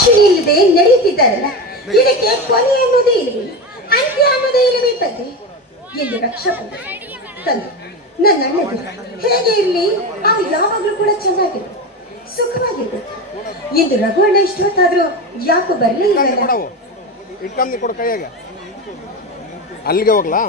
ಭಾಷಣ ಇಲ್ಲದೆ ನಡೆಯುತ್ತಿದ್ದಾರಲ್ಲ, ಇದಕ್ಕೆ ಕೊನೆ ಅನ್ನೋದೇ ಇಲ್ಲವೇ, ಅಂತ್ಯ ಅನ್ನೋದೇ ಇಲ್ಲವೇ ತಂದೆ ಎಂದು ರಕ್ಷಕ ತಂದೆ. ನನ್ನ ಅಣ್ಣದು ಹೇಗೆ ಇರಲಿ, ಅವ್ರು ಯಾವಾಗಲೂ ಕೂಡ ಚೆನ್ನಾಗಿರ್ಬೇಕು, ಸುಖವಾಗಿರ್ಬೇಕು ಎಂದು ರಘುವಣ್ಣ ಇಷ್ಟೊತ್ತಾದ್ರೂ ಯಾಕೋ ಬರಲೇ ಇಲ್ಲ. ಕೊಡು ಕೈಯಾಗ, ಅಲ್ಲಿಗೆ ಹೋಗ್ಲಾ?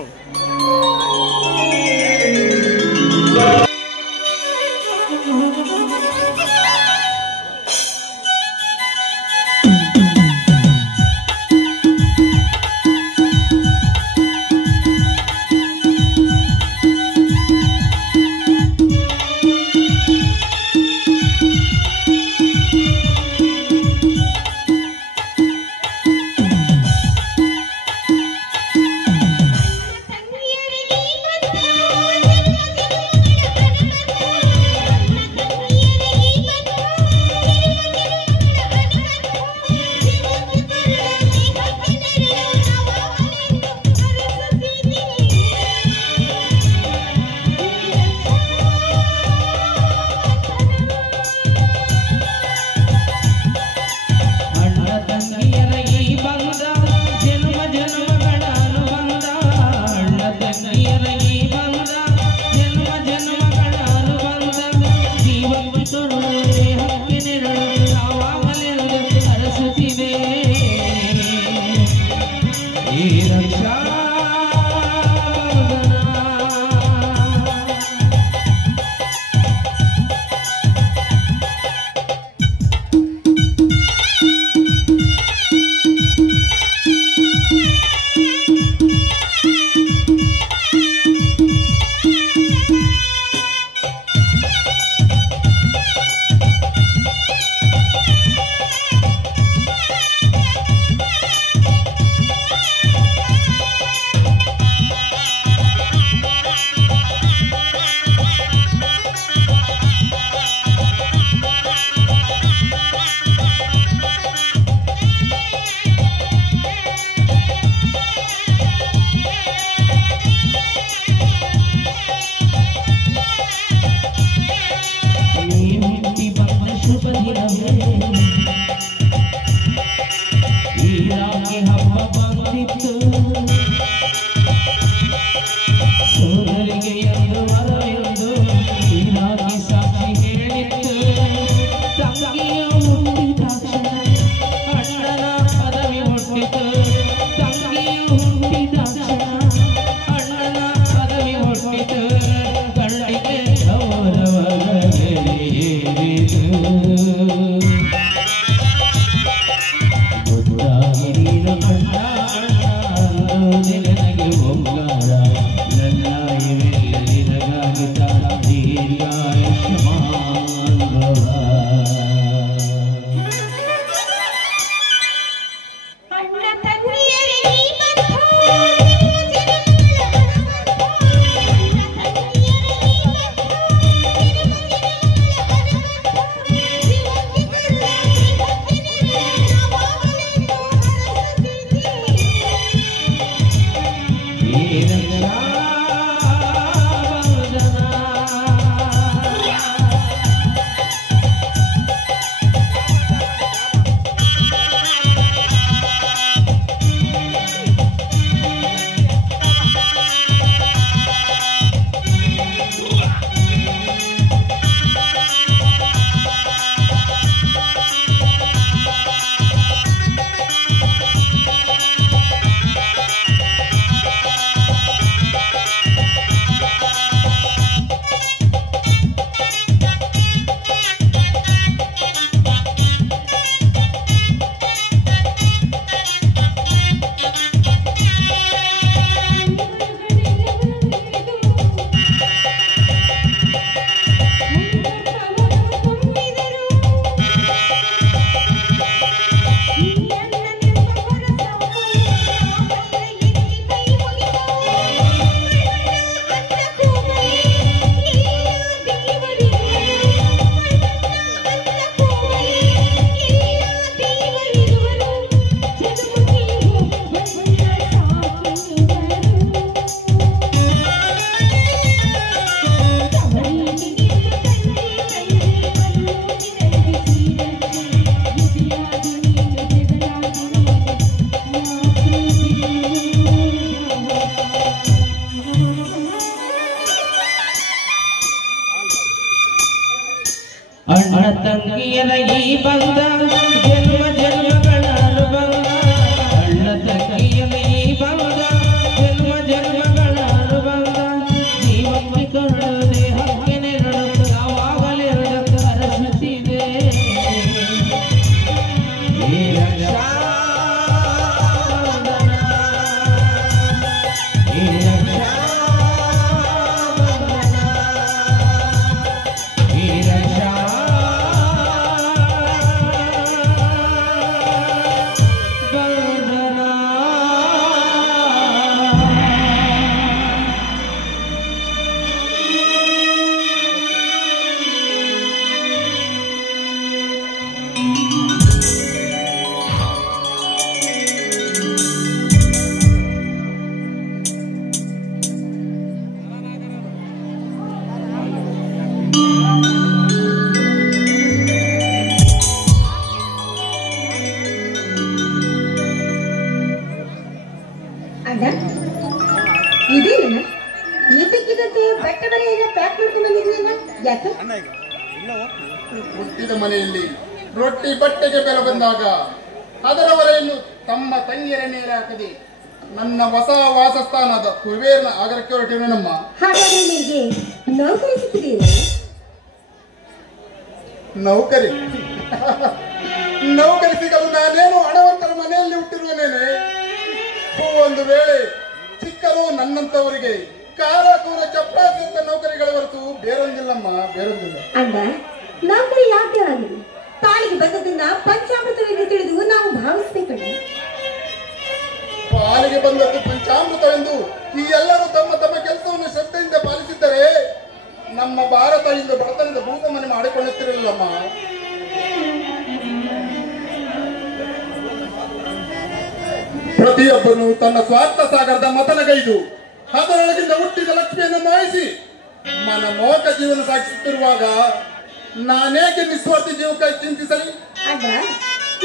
ತಂಗಿಯರ ಈ ಬಂಧ ಜನ್ಮ ಜನ್ಮಗಳ ಅನುಬಂಧ ಅಣ್ಣ ತಂಗಿಯರ ಈ ಬಂಧ ಜನ್ಮ ಜನ್ಮಗಳ ಅನುಬಂಧ ಜೀವಕ್ಕೆ ಕರುಳು ದೇಹಕ್ಕೆ ನೆರಳು ಯಾವಾಗಲೇ ಅರಸುತ್ತಿದೆ ಈ ರಕ್ಷಾ ಹುಟ್ಟಿದ ಮನೆಯಲ್ಲಿ ರೊಟ್ಟಿ ಬಟ್ಟೆಗೆ ಬೆಲೆ ಬಂದಾಗ ಅದರ ಹೊರೆಯನ್ನು ತಮ್ಮ ತಂಗಿಯರ ಮೇಲೆ ಹಾಕದೆ ನನ್ನ ಹೊಸ ವಾಸಸ್ಥಾನದ ಕುಬೇರನ ಆಗರಕ್ಕೆ ಹೊರಟಿವೆ ನಮ್ಮ. ಹಾಗಾದ್ರೆ ನಿಮಗೆ ನೌಕರಿ ಸಿಕ್ಕಿದೆಯಾ? ನೌಕರಿ ನೌಕರಿ ಸಿಗಲು ನಾನೇನು ಹಣವಂತರ ಮನೆಯಲ್ಲಿ ಹುಟ್ಟಿರುವನೇನೆ. ಒಂದು ವೇಳೆ ಸಿಕ್ಕಲು ನನ್ನಂತವರಿಗೆ ಕಾಲ ಕೂರ ಚಪ್ರಾಸಿ ನೌಕರಿಗಳ ಹೊರತು ಬೇರೊಂದಿಲ್ಲಮ್ಮ, ಬೇರೊಂದಿಲ್ಲ. ಅಣ್ಣ, ನೌಕರಿ ಯಾಕೆ ಆಗಲಿ? ತಾಯಿಗೆ ಬಂದದನ್ನ ಪಂಚಾಮೃತವೆಂದು ತಿಳಿದು ನಾವು ಭಾವಿಸಬೇಕಣ್ಣ. ಪಾಲಿಗೆ ಬಂದದ್ದು ಪಂಚಾಮೃತವೆಂದು ಈ ಎಲ್ಲರೂ ತಮ್ಮ ತಮ್ಮ ಕೆಲಸವನ್ನು ಶ್ರದ್ಧೆಯಿಂದ ಪಾಲಿಸಿದ್ದರೆ ನಮ್ಮ ಭಾರತ ಇಂದು ಬಡತನದ ಭೂತ ಮನೆ ಮಾಡಿಕೊಳ್ಳುತ್ತಿರಲಿಲ್ಲಮ್ಮ. ಪ್ರತಿಯೊಬ್ಬನು ತನ್ನ ಸ್ವಾರ್ಥ ಸಾಗರದ ಮತನಗೈದು ಅದರೊಳಗಿಂದ ಹುಟ್ಟಿದ ಲಕ್ಷ್ಮಿಯನ್ನು ಮಾಯಿಸಿ ಮನಮೋಹಕ ಜೀವನ ಸಾಗಿಸುತ್ತಿರುವಾಗ ನಾನೇಕೆ ನಿಸ್ವಾರ್ಥಿ ಜೀವಕ್ಕಾಗಿ ಚಿಂತಿಸಲಿ? ಅಣ್ಣ,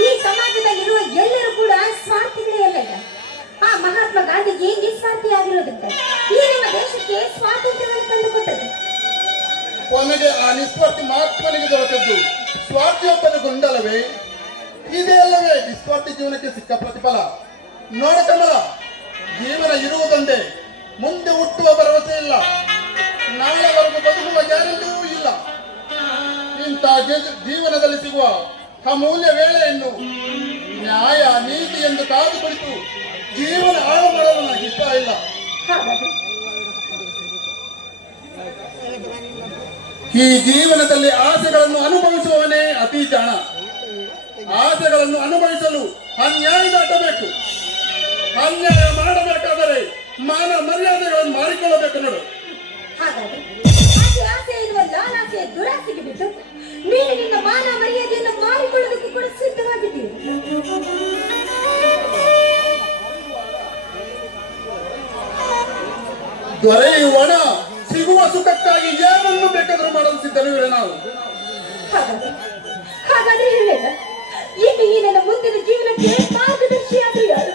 ಈ ಸಮಾಜದಲ್ಲಿರುವ ಎಲ್ಲರೂ ಕೂಡ ಸ್ವಾರ್ಥಿಗಳೇ ಅಲ್ಲ. ಆ ಮಹಾತ್ಮ ಗಾಂಧಿಗೆ ನಿಸ್ವಾರ್ಥಿ ಆಗಿರೋದ್ರಿಂದ ಈ ನಮ್ಮ ದೇಶಕ್ಕೆ ಸ್ವಾತಂತ್ರ್ಯವನ್ನು ತಂದುಕೊಟ್ಟದ್ದು. ಕೊನೆಗೆ ಆ ನಿಸ್ವಾರ್ಥಿ ಮಹಾತ್ಮನಿಗೆ ದೊರಕದ್ದು ಸ್ವಾರ್ಥಿಯೊಬ್ಬನ ಗೊಂದಲವೇ? ಇದೇ ಅಲ್ಲವೇ ನಿಸ್ವಾರ್ಥಿ ಜೀವನಕ್ಕೆ ಸಿಕ್ಕ ಪ್ರತಿಫಲ? ನೋಡ ಕಮಲ, ಜೀವನ ಇರುವುದೊಂದೇ, ಮುಂದೆ ಹುಟ್ಟುವ ಭರವಸೆ ಇಲ್ಲ, ನಾಳೆವರೆಗೂ ಬದುಕುವ ಗ್ಯಾರಂಟಿಯೂ ಇಲ್ಲ. ಇಂಥ ಜೀವನದಲ್ಲಿ ಸಿಗುವ ಅಮೂಲ್ಯ ವೇಳೆಯನ್ನು ನ್ಯಾಯ ನೀತಿ ಎಂದು ಕಾದು ಕುಳಿತು ಜೀವನ ಹಾಳು ಮಾಡಲು ನನಗೆ ಇಷ್ಟ ಇಲ್ಲ. ಈ ಜೀವನದಲ್ಲಿ ಆಸೆಗಳನ್ನು ಅನುಭವಿಸುವವನೇ ಅತಿ ಜಾಣ. ಆಸೆಗಳನ್ನು ಅನುಭವಿಸಲು ಅನ್ಯಾಯ ದಾಟಬೇಕು. ಅನ್ಯಾಯ ಮಾಡಬೇಕಾದರೆ ಮಾನ ಮರ್ಯಾದೆಗಳನ್ನು ಮಾಡಿಕೊಳ್ಳಬೇಕು ನೋಡು. ಆಸೆ ಇರುವ ಲಾಲಾಸೆ ದುರಾಸೆಗೆ ಬಿಟ್ಟು ನೀನು ನಿನ್ನ ಮಾನ ಮರ್ಯಾದೆಯನ್ನು ಮಾಡಿಕೊಳ್ಳೋದಕ್ಕೂ ಕೂಡ ಸಿದ್ಧವಾಗಿದ್ದೀರಿ. ದೊರೆಯುವಣ ಸಿಗುವ ಸುಖಕ್ಕಾಗಿ ಏನನ್ನು ಬೇಕಾದರೂ ಮಾಡಲು ಸಿದ್ಧವಿವೆ ನಾವು. ಹಾಗಾದ್ರೆ ಹೇಳಿದ ಇನ್ನು ಈ ನನ್ನ ಮುಂದಿನ ಜೀವನಕ್ಕೆ ಮಾರ್ಗದರ್ಶಿಯಾದ್ರು ಯಾರು?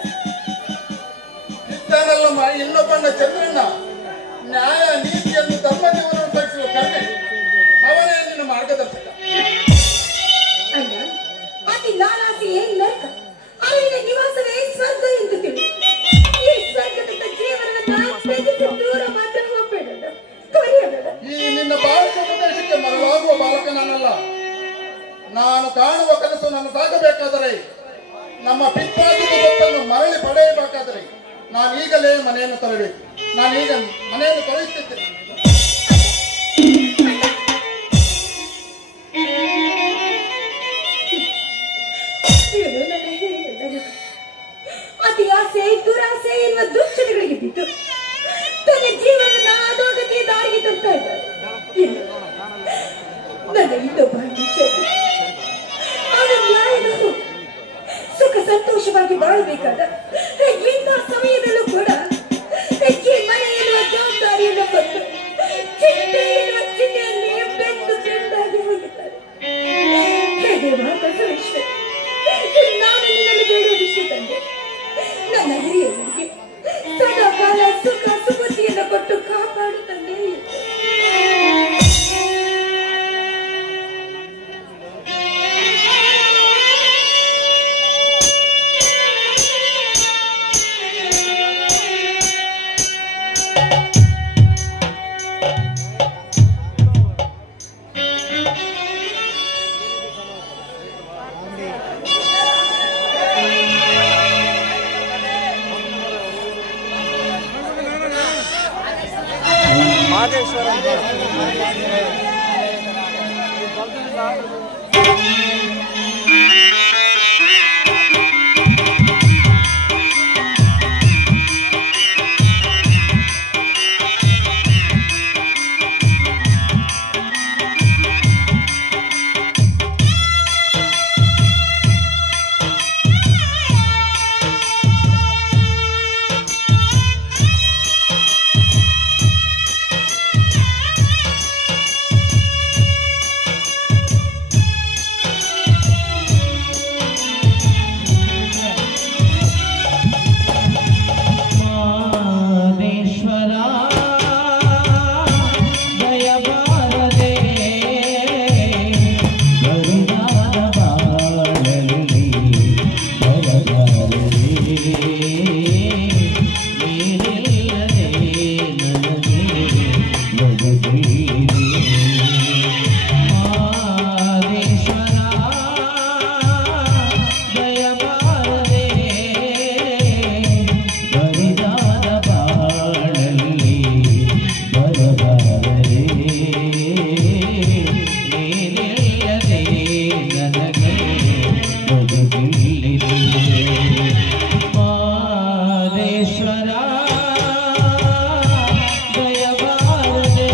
ಇದ್ದಾನಲ್ಲಮ್ಮ ಇನ್ನೊಬ್ಬಣ್ಣ ಚಂದ್ರಣ್ಣ. ನ್ಯಾಯ ನೀತಿಯನ್ನು ಧರ್ಮ ಜೀವನವನ್ನು ಸಾಗಿಸುವ ಕರ್ಮೆ ಅವನೇ ನಿನ್ನ ಮಾರ್ಗದರ್ಶಕ. ಅಣ್ಣ, ಅತಿ ಲಾಲಾಸೆಯೇ ನರಕ, ಅಲ್ಲಿನ ನಿವಾಸವೇ ಸ್ವರ್ಗ ಎಂದು ತಿಳಿ. ಈ ಸ್ವರ್ಗದಿಂದ ಜೀವನವನ್ನ ತ್ಯಜಿಸಿ ದೂರ ಮಾತ್ರ ಹೋಗ್ಬೇಡ. ಈ ನಿನ್ನ ಭಾರತ ಪ್ರದೇಶಕ್ಕೆ ಮರಳಾಗುವ ಬಾಲಕ ನಾನಲ್ಲ. ನಾನು ಕಾಣುವ ಕನಸು ನಾನು ಸಾಗಬೇಕಾದರೆ, ನಮ್ಮ ಪಿತ್ರಾಜಿತ ಗೊತ್ತನ್ನು ಮರಳಿ ಪಡೆಯಬೇಕಾದರೆ ನಾನು ಈಗಲೇ ಮನೆಯನ್ನು ತೊರೆಯಬೇಕು. ನಾನು ಈಗ ಮನೆಯನ್ನು ತೊರೆಯುತ್ತಿದ್ದೇನೆ. ಅತಿ ಆಸೆ ದುರಾಸೆ ಎನ್ನುವ ದುಶ್ಚಟಗಳಿಗೆ ಬಿದ್ದು ತನ್ನ ಜೀವನದ ಅಧೋಗತಿಯ ದಾರಿಗೆ ತರ್ತಾ ಇದ್ದಾರೆ. ನನ್ನ ಇನ್ನೊಬ್ಬ ಅವನ ನ್ಯಾಯನು ಸುಖ ಸಂತೋಷವಾಗಿ ಬಾಳಬೇಕಾದ ಇಂಥ ಸಮಯದಲ್ಲೂ ಕೂಡ ಮನೆ ಎನ್ನುವ ಜವಾಬ್ದಾರಿಯನ್ನು ಕೊಟ್ಟು ಚಿಟ್ಟೆ ಎನ್ನುವ ಚಿಟ್ಟೆಯಲ್ಲಿ ಬೆಂದು ಬೆಂದಾಗಿ ಹೋಗಿದ್ದಾರೆ. ಹೇಗೆ ಬಸವೇಶ್ವರ, ನಾನು ನಿನ್ನನ್ನು ಬೇಡುವುದಿಷ್ಟು ತಂದೆ. ನನ್ನ ಹಿರಿಯರಿಗೆ ಸದಾ ಕಾಲ ಸುಖ ಸುಬುದ್ಧಿಯನ್ನು ಕೊಟ್ಟು ಕಾಪಾಡು ತಂದೆ. ಎಲ್ಲಿದೆ ಮಾದೇಶ್ವರ ದಯಬಾರದೆ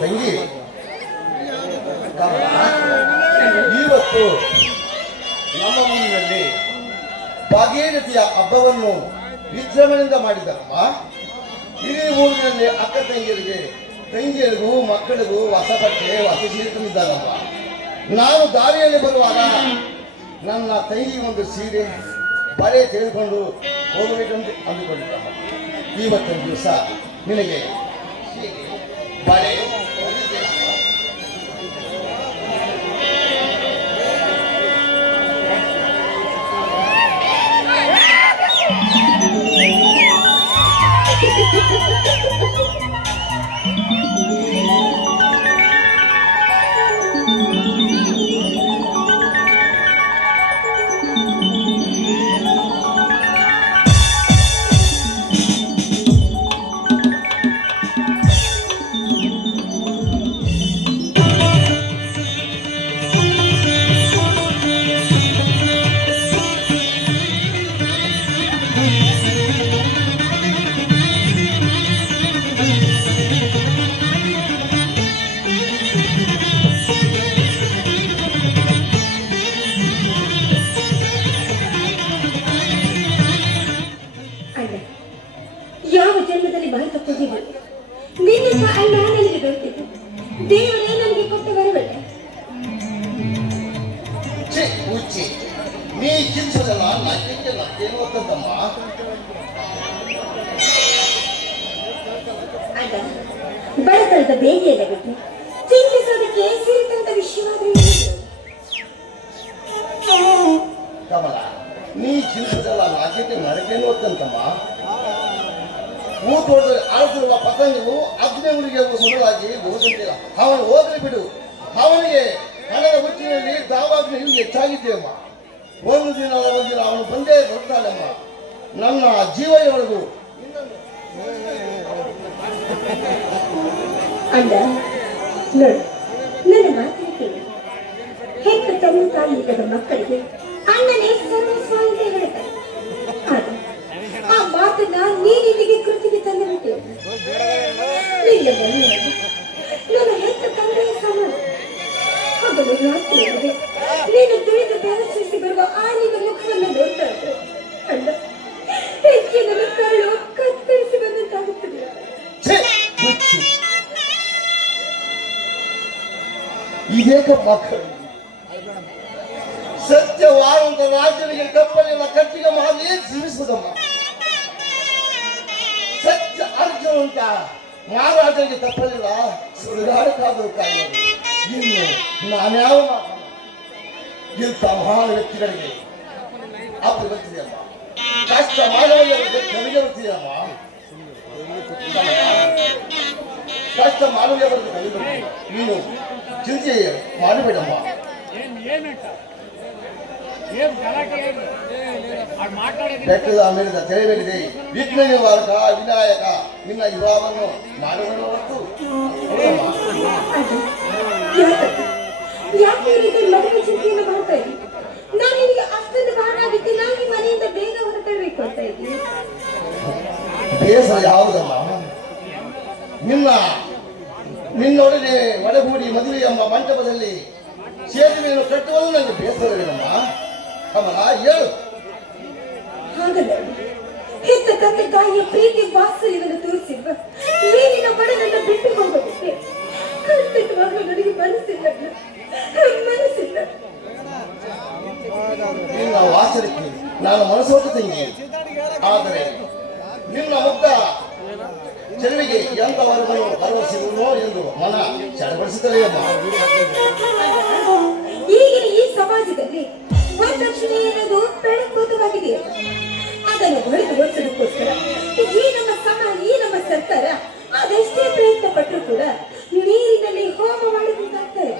ತಂಗಿ ಇವತ್ತು ನಮ್ಮ ಊರಿನಲ್ಲಿ ಭಾಗೀರಥಿಯ ಹಬ್ಬವನ್ನು ವಿಜೃಂಭಣೆಯಿಂದ ಮಾಡಿದ್ದಾರಮ್ಮ. ಇಡೀ ಊರಿನಲ್ಲಿ ಅಕ್ಕ ತಂಗಿಯರಿಗೂ ಮಕ್ಕಳಿಗೂ ಹೊಸ ಬಟ್ಟೆ ಹೊಸ ಸೀರೆ ತಂದಿದ್ದಾರಮ್ಮ. ನಾನು ದಾರಿಯಲ್ಲಿ ಬರುವಾಗ ನನ್ನ ತಂಗಿ ಒಂದು ಸೀರೆ ಬಳೆ ತೆಗೆದುಕೊಂಡು ಹೋಗಬೇಕಂತ ಅಂದುಕೊಂಡಿದ್ದಮ್ಮ. ಇವತ್ತೊಂದು ದಿವಸ ನಿನಗೆ ಬಳೆ ಯಾವ ಜನ್ಮದಲ್ಲಿ ಬಾಯಿ ತಕ್ಕೋದಿಲ್ಲ. ನಿನ್ನ ಅಲ್ಲ ನನಗೆ ಗೊತ್ತಿದ್ದು ದೇವರೇ ನನಗೆ ಕೊಟ್ಟು ಬರಬಲ್ಲ. ನೀ ಚಿಂತಿಸಲ್ಲ ನಕ್ಕೇನು ಗೊತ್ತಮ್ಮ. ಆಗ ಬಡತನದ ಬೇಗೆಯಲ್ಲ ಬಿಟ್ಟು ಚಿಂತಿಸೋದಕ್ಕೆ ಸಿರಿತಂತ ವಿಷಯವಾದ್ರೆ ಕಮಲ, ನೀ ಚಿಂತಿಸಲ್ಲ ನಾಲ್ಕಕ್ಕೆ ನರಕೇನು ಗೊತ್ತಂತಮ್ಮ. ಊಟೋಟದಲ್ಲಿ ಆಡುತ್ತಿರುವ ಪತಂಗವು ಅಗ್ನಿಗಳಿಗೆ ಮೊದಲಾಗಿ ಹೋಗುತ್ತಿಲ್ಲ. ಅವನು ಹೋಗಲಿ ಬಿಡು. ಅವನಿಗೆ ಹಣದ ಹುಚ್ಚಿನಲ್ಲಿ ದಾವಾಗ್ಲೂ ಇನ್ನೂ ಹೆಚ್ಚಾಗಿದೆಯಮ್ಮ. ಒಂದು ದಿನ ಅವನು ಬಂದೇ ಬರ್ತಾನಮ್ಮ. ನನ್ನ ಜೀವನವರೆಗೂ ಅಂದ ನೋಡು, ನನ್ನ ಮಾತಿನ ಕೇಳಿ. ಹೆತ್ತ ತಂದೆ ತಾಯಿ ಇಲ್ಲದ ಮಕ್ಕಳಿಗೆ ಅಣ್ಣನೇ ಸರ್ವಸ್ವ ಅಂತ ಹೇಳ್ತಾರೆ. ಆದ್ರೆ ಆ ಮಾತನ್ನ ನೀನಿಲ್ಲಿಗೆ ಕೃತಿಗೆ ತಂದುಬಿಟ್ಟೆ. ನನ್ನ ಹೆತ್ತ ತಂದೆಯ ಸಮಾನ. ಹಗಲು ರಾತ್ರಿಯಾಗಿದೆ ನೀನು ತಿಳಿದು ಪ್ರದರ್ಶಿಸಿ ಬರುವ ಆ ನಿನ್ನ ಮುಖವನ್ನು ನೋಡ್ತಾ ಇದ್ದೆ ಅಣ್ಣ, ಹೆಚ್ಚಿನ ಕರಳು ಕತ್ತರಿಸಿ ಬಂದಂತಾಗುತ್ತದೆ. ಇದೇಕ ಮಕ್ಕಳು ಸತ್ಯವಾದಂತ ರಾಜ್ಯನಿಗೆ ಕಪ್ಪಲಿನ ಕಟ್ಟಿಗೆ ಮಾಡಿ ಜೀವಿಸುವುದಮ್ಮ. ಸತ್ಯ ಅರ್ಜುನಂತ ಮಹಾರಾಜನಿಗೆ ತಪ್ಪಲಿಲ್ಲ ಸುಳಿದಾಡಕ್ಕಾದರೂ ಕಾಯುವುದು. ಇನ್ನು ನಾನ್ಯಾವ ಮಾತಮ್ಮ ಇಂಥ ಮಹಾನ್ ವ್ಯಕ್ತಿಗಳಿಗೆ ಅಪ್ಪ ಗೊತ್ತಿದೆಯಮ್ಮ. ಕಷ್ಟ ಮಾನವರಿಗೆ ಕಲಿಗಿರುತ್ತೀಯಮ್ಮ. ಕಷ್ಟ ಮಾನವೀಯವರಿಗೆ ಕಲಿಬರುತ್ತೀಯ. ನೀನು ಚಿಂತೆ ಮಾಡಬೇಡಮ್ಮ. ಬೆಟ್ಟದ ಮೇಲಿದ ತೆರೆ ಮೇಲಿದೆ ವಿಘ್ನ ನಿವಾರಕ ವಿನಾಯಕ ನಿನ್ನ ವಿವಾಹವನ್ನು ಮಾಡುವ ಹೊರತು ಯಾಕೆ ಈ ರೀತಿ ಮದುವೆ ಚಿಂತೆಯನ್ನು ಮಾಡ್ತಾ ಇದ್ದೀನಿ? ನಾನು ನಿನಗೆ ಅಷ್ಟೊಂದು ಭಾರ ಆಗಿತ್ತು. ನಾನು ಈ ಮನೆಯಿಂದ ಬೇಗ ಹೊರತರಬೇಕು ಅಂತ ಇದ್ದೀನಿ. ಬೇಸರ ಯಾವುದಲ್ಲ. ನಿನ್ನೊಡನೆ ಒಳಗೂಡಿ ಮದುವೆ ಎಂಬ ಮಂಟಪದಲ್ಲಿ ಸೇತುವೆಯನ್ನು ಕಟ್ಟುವುದು ನನಗೆ ಬೇಸರವಿಲ್ಲಮ್ಮ. ಕಮಲ ಹೇಳು. ಹಾಗಲ್ಲ, ಹೆತ್ತ ತಂದೆ ತಾಯಿಯ ಪ್ರೀತಿ ವಾತ್ಸಲ್ಯವನ್ನು ತೋರಿಸಿರುವ ನೀರಿನ ಬಡದನ್ನು ಬಿಟ್ಟು ಹೋಗೋದಕ್ಕೆ ಖಂಡಿತವಾಗ್ಲೂ ನನಗೆ ಮನಸ್ಸಿಲ್ಲ. ನಿನ್ನ ವಾಸನೆಗೆ ನಾನು ಮನಸ್ಸೋದು ತಂಗಿ. ಆದರೆ ನಿನ್ನ ಮುಗ್ಧ ಚೆಲುವಿಗೆ ಎಂತವರೆಗೂ ಭರವಸೆಯುವನೋ ಎಂದು ಮನ ಚಡಪಡಿಸುತ್ತದೆಯಮ್ಮ. ಈಗಿನ ಈ ಸಮಾಜದಲ್ಲಿ ವರದಕ್ಷಿಣೆ ಎನ್ನುವುದು ಬೆಳಕೋತವಾಗಿದೆ. ಅದನ್ನು ಹೊರತುಪಡಿಸೋದಕ್ಕೋಸ್ಕರ ಈ ನಮ್ಮ ಸರ್ಕಾರ ಅದೆಷ್ಟೇ ಪ್ರಯತ್ನ ಪಟ್ಟರು ಕೂಡ ನೀರಿನಲ್ಲಿ ಹೋಮ ಮಾಡಬೇಕಾಗ್ತಾರೆ.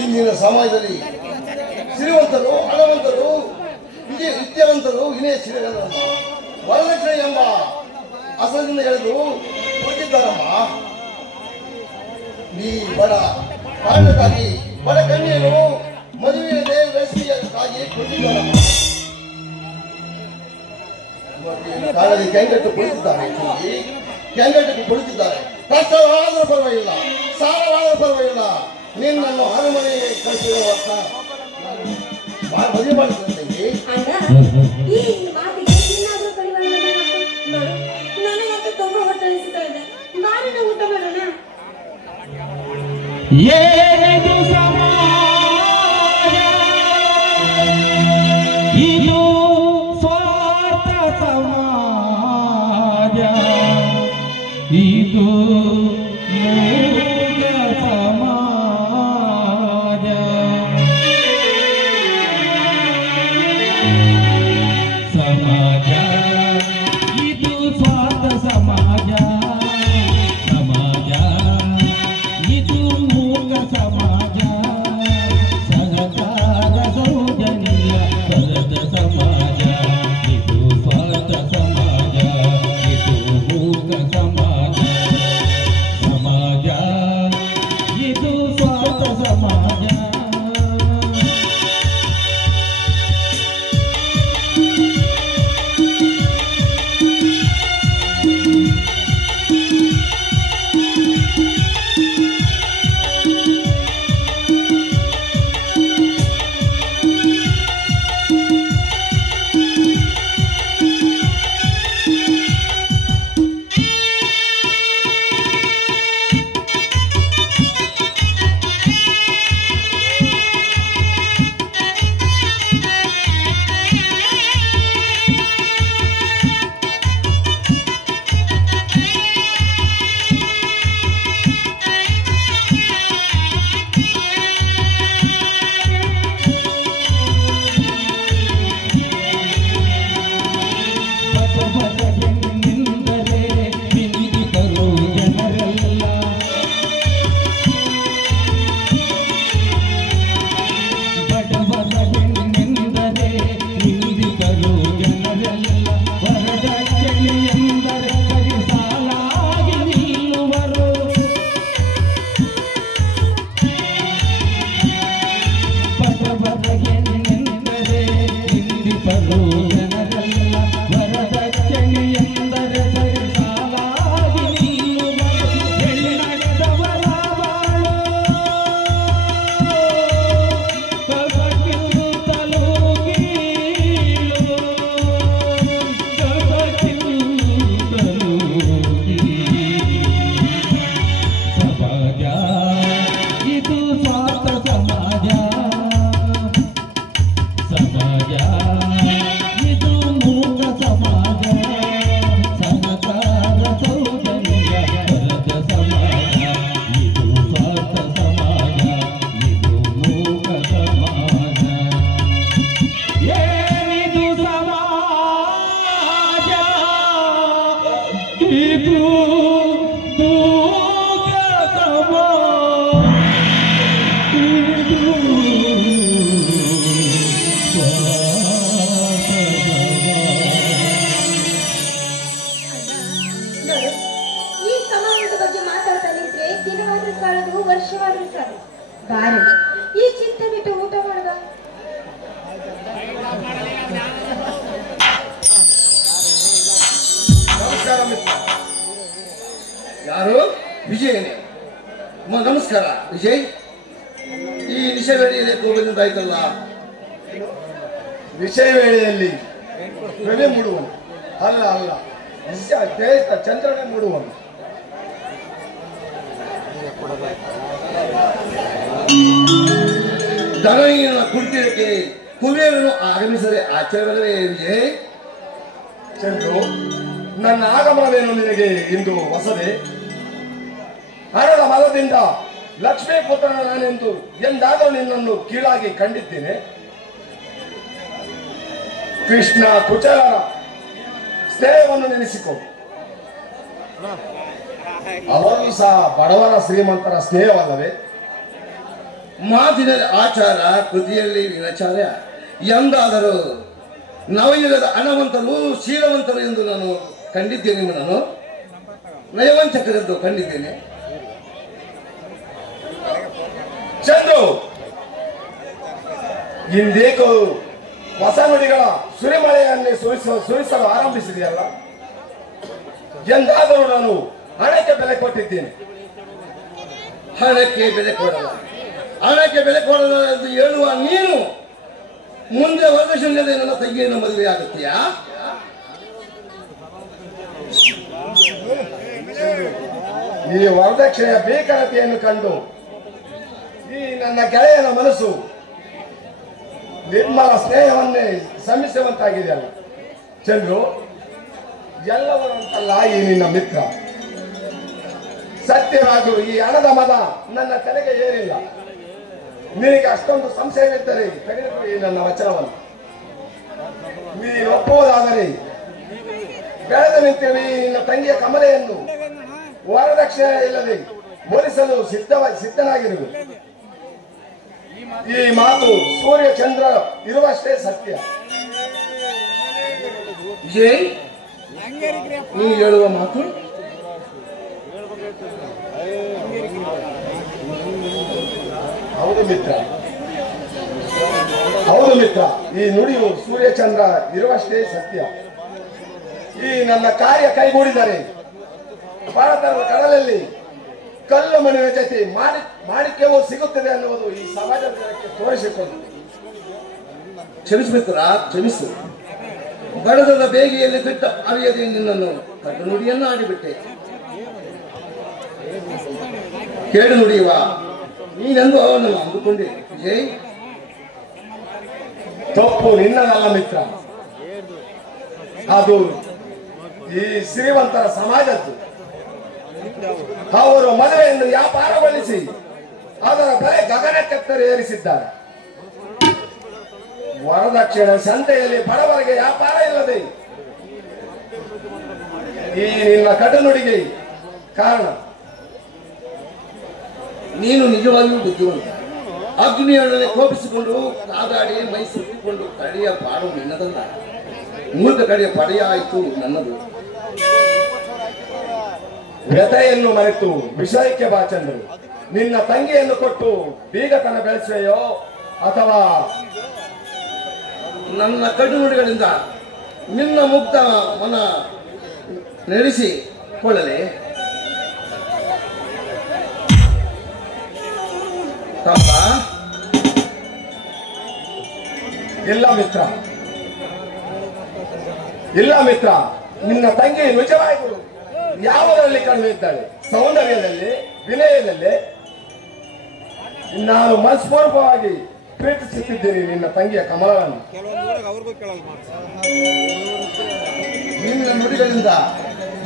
ಇಂದಿನ ಸಮಾಜದಲ್ಲಿ ಶ್ರೀಮಂತರು ಹಣವಂತರು ವಿದ್ಯಾವಂತರು ಇನೇ ಸಿರಿಗಲ್ಲಮ್ಮ. ವರದಕ್ಷಿಣೆ ಎಂಬ ಅಸಲಿಂದ ಎಳೆದು ಕೊಟ್ಟಿದ್ದಾರಮ್ಮ. ಈ ಬಡ ಕಾರಣಕ್ಕಾಗಿ ಬಡ ಕನ್ಯೆಯನ್ನು ಮದುವೆಯದೇ ವೇಸಿಯಾಗಿ ಕೊಟ್ಟಿದ್ದಾರಮ್ಮ. ಕಾಲದಲ್ಲಿ ಕೆಂಗಟ್ಟು ಕುಳಿತಿದ್ದಾರೆ. ಕೆಂಗಟ್ಟು ಕುಳಿತಿದ್ದಾರೆ. ಕಷ್ಟವಾದರೂ ಪರವಾಗಿಲ್ಲ, ಸಾಲವಾದರೂ ಪರವಾಗಿಲ್ಲ, ನಿನ್ನನ್ನು ಅರಮನೆ ಕಳಿಸಿರುವ ಮದುವೆ ಮಾಡಿದಂತೆ ನನಗಂತೂ ತುಂಬಾ ಹೊಟ್ಟೆ ಅನಿಸ್ತಾ ಇದೆ. ನಾನಿನ ಊಟ ಮಾಡೋಣ. ಏನಿದು ಸಮಾಜ, ಇದು ಸ್ವಾರ್ಥ ಸಮಾಜ, ಇದು ಮೂಢ ಸಮಾಜ. ಯಾರು? ವಿಜಯನೇ. ನಮಸ್ಕಾರ ವಿಜಯ್. ಈ ನಿಶೆ ವೇಳೆಯಲ್ಲಿ ಕೋವಿಲಿಂದಾಯ್ತಲ್ಲ. ವಿಷಯ ವೇಳೆಯಲ್ಲಿ ಪ್ರಭೆ ಮೂಡುವನು ಅಲ್ಲ ಅಲ್ಲ ಚಂದ್ರನೇ ಮೂಡುವನು. ದನಗಿನ ಕುಳಿತಿರಕ್ಕೆ ಕುಬೇರನು ಆಗಮಿಸದೆ ಆಚಾರವೇ ವಿಜಯ್. ಚಂದ್ರು, ನನ್ನ ಆಗಮನವೇನು ನಿನಗೆ ಇಂದು ಹೊಸದೆ? ಹಣದ ಮಲದಿಂದ ಲಕ್ಷ್ಮೀ ಪುತ್ರನ ನಾನೆಂದು ಎಂದಾದರೂ ನಿನ್ನನ್ನು ಕೀಳಾಗಿ ಕಂಡಿದ್ದೇನೆ. ಕೃಷ್ಣ ಕುಚಲರ ಸ್ನೇಹವನ್ನು ನೆನೆಸಿಕೊ. ಅವರು ಸಹ ಬಡವರ ಶ್ರೀಮಂತರ ಸ್ನೇಹವಲ್ಲವೇ? ಮಾತಿನಲ್ಲಿ ಆಚಾರ, ಕೃತಿಯಲ್ಲಿ ವಿನಚಾರ. ಎಂದಾದರೂ ನವಯುಗದ ಹಣವಂತರು ಶೀಲವಂತರು ಎಂದು ನಾನು ಕಂಡಿದ್ದೇನೆ. ನಾನು ನಯವಂಚಕರೆಂದು ಕಂಡಿದ್ದೇನೆ. ಚಂದ್ರು, ಇಂದೇಕೋ ಹೊಸ ನುಡಿಗಳ ಸುರಿಮಳೆಯನ್ನೇ ಸುರಿಸಲು ಆರಂಭಿಸಿದೆಯಲ್ಲ. ಎಂದಾದರೂ ನಾನು ಹಣಕ್ಕೆ ಬೆಲೆ ಕೊಟ್ಟಿದ್ದೇನೆ. ಹಣಕ್ಕೆ ಬೆಲೆ ಕೊಡಲ್ಲ, ಹಣಕ್ಕೆ ಬೆಲೆ ಕೊಡಲ್ಲ ಎಂದು ಹೇಳುವ ನೀನು ಮುಂದೆ ವರದಕ್ಷಿಣೆ ನನ್ನ ತಂಗಿಯನ್ನು ಮದುವೆ ಆಗುತ್ತೀಯಾ? ಈ ವರದಕ್ಷಿಣೆಯ ಭೀಕರತೆಯನ್ನು ಕಂಡು ಈ ನನ್ನ ಗೆಳೆಯನ ಮನಸ್ಸು ನಿರ್ಮಲ ಸ್ನೇಹವನ್ನೇ ಶ್ರಮಿಸುವಂತಾಗಿದೆಯಲ್ಲ. ಚಂದ್ರು, ಎಲ್ಲವನ್ನಂತಲ್ಲ ಈ ನಿನ್ನ ಮಿತ್ರ. ಸತ್ಯವಾಗೂ ಈ ಹಣದ ಮದ ನನ್ನ ತಲೆಗೆ ಏರಿಲ್ಲ. ನಿನಗೆ ಅಷ್ಟೊಂದು ಸಂಶಯವಿದ್ದರೆ ತೆಗೆದುಕೊಳ್ಳಿ ನನ್ನ ವಚನವನ್ನು. ನೀನು ಒಪ್ಪುವುದಾದರೆ ಬೆಳೆದು ನಿಂತಿರುವ ಈ ನಿನ್ನ ತಂಗಿಯ ಕಮಲೆಯನ್ನು ವರದಕ್ಷಿಣೆ ಇಲ್ಲದೆ ಹೋಲಿಸಲು ಸಿದ್ಧನಾಗಿರುವೆ. ಈ ಮಾತು ಸೂರ್ಯ ಚಂದ್ರ ಇರುವಷ್ಟೇ ಸತ್ಯ. ವಿಜಯ್, ನೀವು ಹೇಳುವ ಮಾತು ಹೌದು ಮಿತ್ರ, ಹೌದು ಮಿತ್ರ. ಈ ನುಡಿಯು ಸೂರ್ಯಚಂದ್ರ ಇರುವಷ್ಟೇ ಸತ್ಯ. ಈ ನನ್ನ ಕಾರ್ಯ ಕೈಗೂಡಿದರೆ ಭಾರತದ ಕಡಲಲ್ಲಿ ಕಲ್ಲು ಮಣ್ಣಿನ ಜೊತೆ ಮಾಣಿಕ್ಯವೂ ಸಿಗುತ್ತದೆ ಅನ್ನುವುದು ಈ ಸಮಾಜದ ಜನಕ್ಕೆ ತೋರಿಸಿಕೊಂಡು. ಕ್ಷಮಿಸಬೇಕು ಕ್ಷಮಿಸು. ಬಡದದ ಬೇಗೆಯಲ್ಲಿ ಬಿಟ್ಟ ಅರಿಯದೆ ನಿನ್ನನ್ನು ಕಟ್ಟು ನುಡಿಯನ್ನು ಆಡಿಬಿಟ್ಟೆ. ಕೇಳು ನುಡಿಯುವ ನೀನೆಂದು ಅವನನ್ನು ಅಂದುಕೊಂಡೆ. ವಿಜಯ್, ತಪ್ಪು ನಿನ್ನದಲ್ಲ ಮಿತ್ರ, ಅದು ಈ ಶ್ರೀಮಂತರ ಸಮಾಜದ್ದು. ಅವರು ಮದುವೆಯನ್ನು ವ್ಯಾಪಾರಗೊಳಿಸಿ ಅದರ ಬೆಲೆ ಗಗನಕ್ಕೆತ್ತರೆ ಏರಿಸಿದ್ದಾರೆ. ವರದಕ್ಷಿಣೆ ಸಂತೆಯಲ್ಲಿ ಬಡವರಿಗೆ ವ್ಯಾಪಾರ ಇಲ್ಲದೆ ಈ ನಿನ್ನ ಕಟುನುಡಿಗೆ ಕಾರಣ. ನೀನು ನಿಜವಾಗಿಯೂ ಬುದ್ಧಿವಂತ. ಅಗ್ನಿಯೊಡನೆ ಕೋಪಿಸಿಕೊಂಡು ಕಾದಾಡಿ ಮೈ ಸುತ್ತಿಕೊಂಡು ಕಡೆಯ ಪಾಡು ನಿನ್ನದಲ್ಲ, ಮೂರ್ಖ ಕಡೆಯ ಪಡೆಯಾಯಿತು ನನ್ನದು. ವ್ಯಥೆಯನ್ನು ಮರೆತು ವಿಷಯಕ್ಕೆ ಬಾ ಚಂದ್ರು. ನಿನ್ನ ತಂಗಿಯನ್ನು ಕೊಟ್ಟು ಬೀಗತನ ಬೆಳೆಸುವೆಯೋ ಅಥವಾ ನನ್ನ ಕಡು ನುಡಿಗಳಿಂದ ನಿನ್ನ ಮುಕ್ತ ಮನ ನಡೆಸಿಕೊಳ್ಳಲಿ. ಇಲ್ಲ ಮಿತ್ರ, ಇಲ್ಲ ಮಿತ್ರ, ನಿನ್ನ ತಂಗಿ ನಿಜವಾಗಿ ಯಾವುದರಲ್ಲಿ ಕಡಿಮೆ ಇದ್ದಾಳೆ? ಸೌಂದರ್ಯದಲ್ಲಿ, ವಿನಯದಲ್ಲಿ. ನಾನು ಮನಸ್ಪೂರ್ವಕವಾಗಿ ಪ್ರೀತಿಸುತ್ತಿದ್ದೇನೆ ನಿನ್ನ ತಂಗಿಯ ಕಮಲವನ್ನು. ನಿನ್ನ ನುಡಿಗಳಿಂದ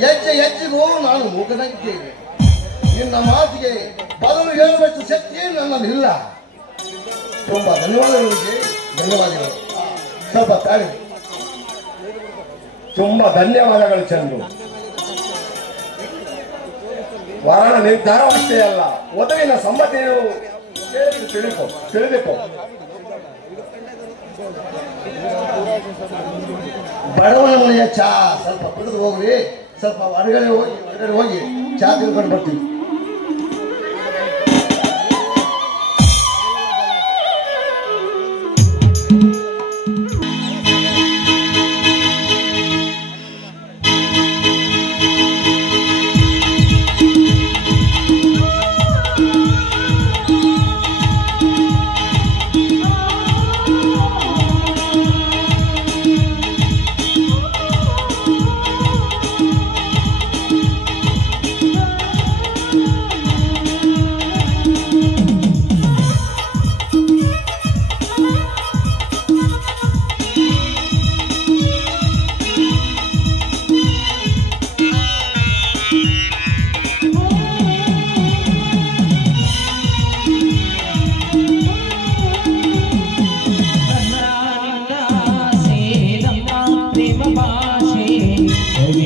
ಹೆಜ್ಜೆ ಹೆಜ್ಜೆಗೂ ನಾನು ಮೂಕನಾಗಿದ್ದೇನೆ. ನಿನ್ನ ಮಾತಿಗೆ ಬದಲು ಹೇಳುವಷ್ಟು ಶಕ್ತಿ ನನ್ನಲ್ಲಿಲ್ಲ. ತುಂಬಾ ಧನ್ಯವಾದಗಳಿಗೆ ಧನ್ಯವಾದಗಳು. ಸ್ವಲ್ಪ ತಾಳಿ. ತುಂಬಾ ಧನ್ಯವಾದಗಳು ಚಂದ್ರು. ವರಣ ನಿರ್ಧಾರವಷ್ಟೇ ಅಲ್ಲ, ವಧುವಿನ ಸಮ್ಮತಿಯು ತಿಳಿಬೇಕು. ಬಡವನ ಮನೆಯ ಚಾ ಸ್ವಲ್ಪ ಕುಡಿದು ಹೋಗ್ರಿ. ಸ್ವಲ್ಪ ಹೊರಗಡೆ ಹೋಗಿ ಚಾ ತಿಳ್ಕೊಂಡು ಬರ್ತೀವಿ. ಪ್ರೇಮ ಭಾಷೆ ಸರಿ